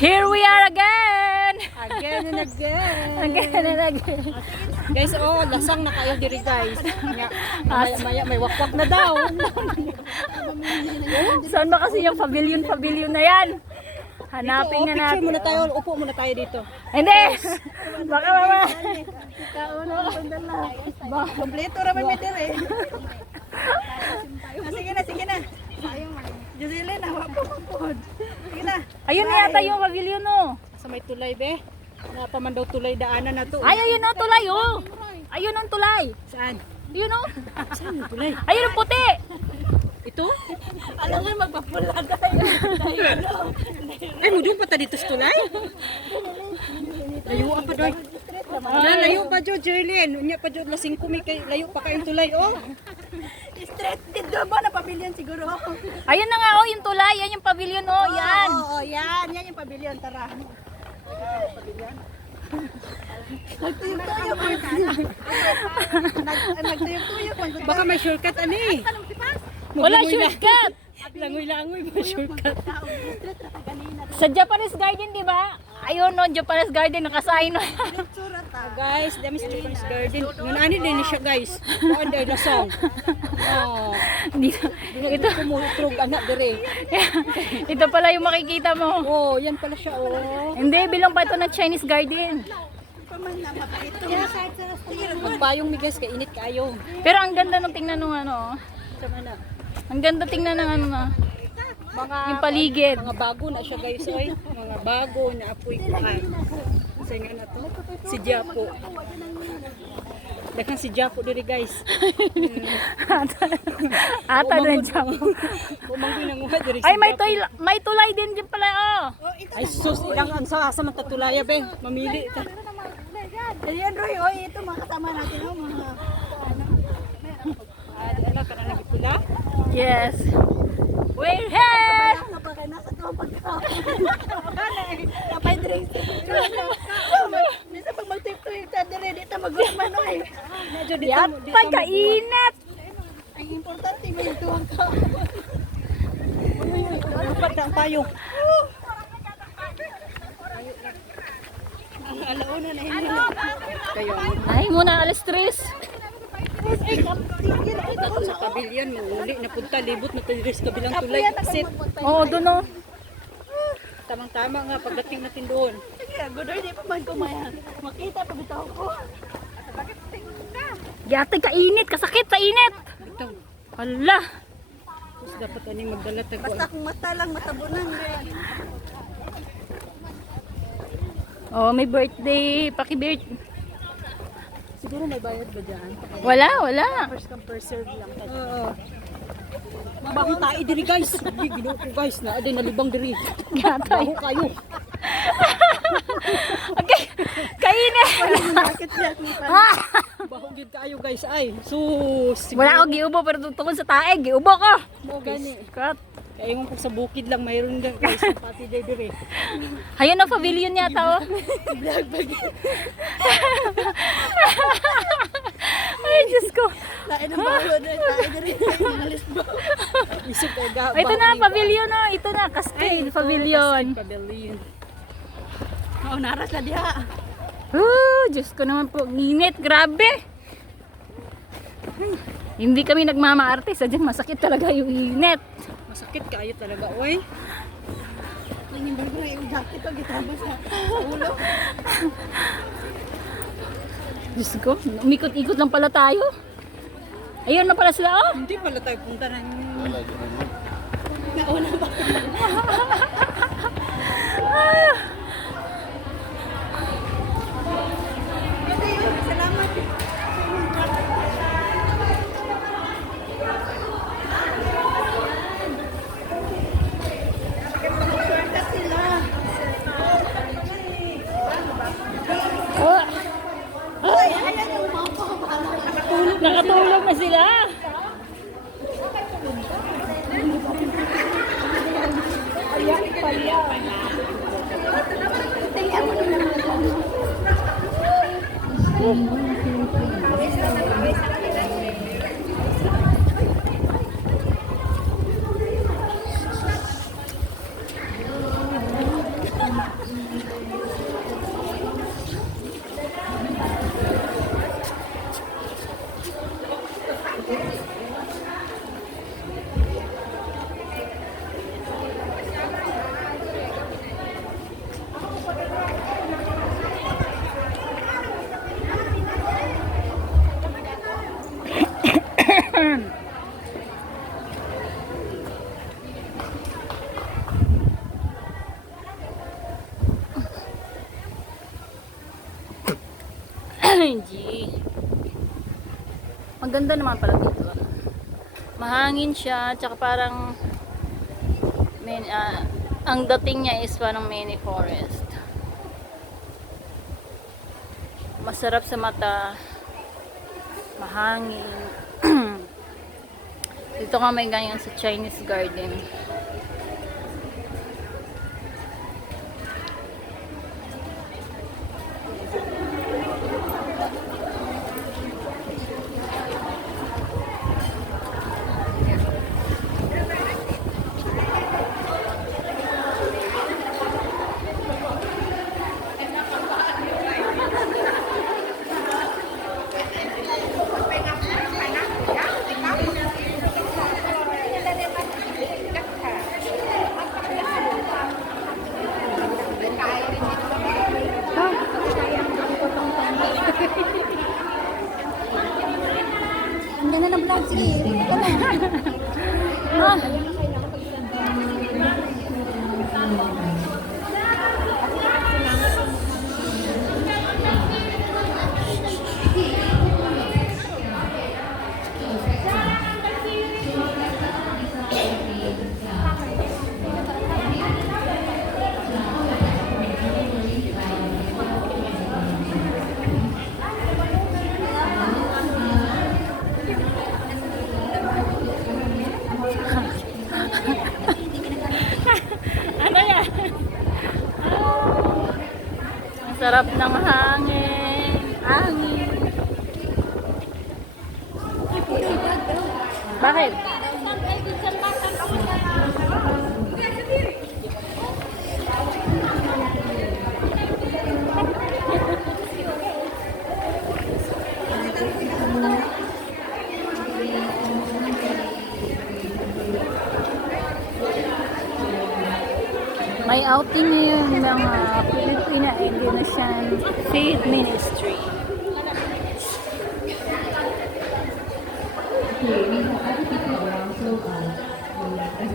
Here we are again! Again and again. Again and again. Guys, oh, lasang na kayo diri guys. Maya may wakwak na daw. Saan ba kasi yung pavilion na yan? Hanapin na Picture natin. muna tayo, upo muna tayo dito. Hindi! Baka mama. Kompleto raman may dire. Sige na. Jocelyn, hawa po. Sige na. Ayun na yata yung pavilion no. Sa may tulay be. Napaman daw tulay daanan na to. Ay, ayun o, tulay oh. Ayun ang tulay. Saan? Ayun o. Saan yung tulay? Ayun ang puti. Ito? Alam mo, magpapula tayo. Ay, mo doon pa ta dito sa tulay? Layo pa doy. Layo pa jo, Jocelyn. Unya pa jo lasing kumi kay layo pa kayong tulay oh. Straight dito ba na pavilion siguro? Ayun na nga oh, yung tulay. Yan yung pavilion oh. Yan. Oo, yan. Yan yung pavilion. Tara. Nagtuyok-tuyok. Baka may shortcut ani. Wala shortcut. Langoy-langoy ba shortcut? Sa Japanese garden, di ba? Ayun no, Japanese garden. Nakasign no. Guys, dami sa Japanese garden. Ngunani din siya guys. Kuan day lasang. Oh. Ito kumutrog anak dire. Ito pala yung makikita mo. Oh, yan pala siya oh. Hindi, bilang pa ito ng Chinese garden. Magpayong mi guys kay init kayo. Pero ang ganda ng tingnan ng ano. Sama na. Ang ganda tingnan ng ano na. Mga Yung paligid. mga bago na siya guys oy. Mga bago na apoy kuan. Sa nga na to. Si Japo. Dakan si Japo diri guys. Ata na dyan. Umanggoy nang uha diri. Ay, may tulay din pala oh. Ay sus, ilang ansa sa matatulaya be. Mamili ta. Ayan, Roy. Oy, ito mga kasama natin. Oh, mga Di ala ka na nagipula. Yes. We're here! kapag nasa ito ang pagkain. Kapay drink. Minsan pag magtuyok-tuyok sa dire, dito mag-usman. Oy. Medyo Yan, pagkainat! Ang importante mo yung tuwang ka. Dapat na tayo. Ang alauna na hindi na. Kayo. Ay, muna alas 3. Ito sa pavilion, muli na punta, libot na tayo sa kabilang tulay. Sit. Oo, doon oh. Tamang-tama nga pagdating natin doon. Godoy, di pa man kumayan. Makita pa bitaw ko. Yate, kainit, kasakit sa init. Ito. Hala. Tapos dapat aning magdala tayo. Basta kung mata lang, matabunan. Oh, may birthday, paki-birthday. Siguro may bayad ba dyan? Wala. First come first serve lang. Oo. Mabaho tayo diri guys. Hindi ginoo ko guys na adi nalibang diri. Yatay. Baho kayo. Okay, kainit. Bakit yan? Baho gid kayo guys ay. Sus. Wala ako giubo, pero tungkol sa taeg, giubo ko. Mo gani. Cut. Kaya mo sa bukid lang mayroon din guys. Pati diri. Ayun na, pavilion yata oh. Ay, Diyos ko. Lain ang bago na tayo diri. Malis ba? Isip kay ga. Ito na, pavilion oh. Ito na, Cascade Pavilion. Pavilion. Oo, naras na diha. Diyos ko naman po, init, grabe. Hindi kami nagmamaarte, sadyang masakit talaga yung init. Masakit kayo talaga oy. Nanging bago na yung jacket ko, gitama sa ulo. Diyos ko, umikot-ikot lang pala tayo. Ayun na pala sila oh. Hindi pala tayo punta na Nauna ba? Salamat. Oh. Nakatulog na sila. G. Maganda naman pala dito. Mahangin siya, tsaka parang ang dating niya is parang mini forest. Masarap sa mata. Mahangin. Dito nga may ganyan sa Chinese garden. Ang ganda ng vlog, sige. Ah, ano yan? Ang sarap ng hangin. Hangin. Bakit? May outing ngayon ng Filipina Indonesian Faith Ministry. Okay, we have other people around, so let's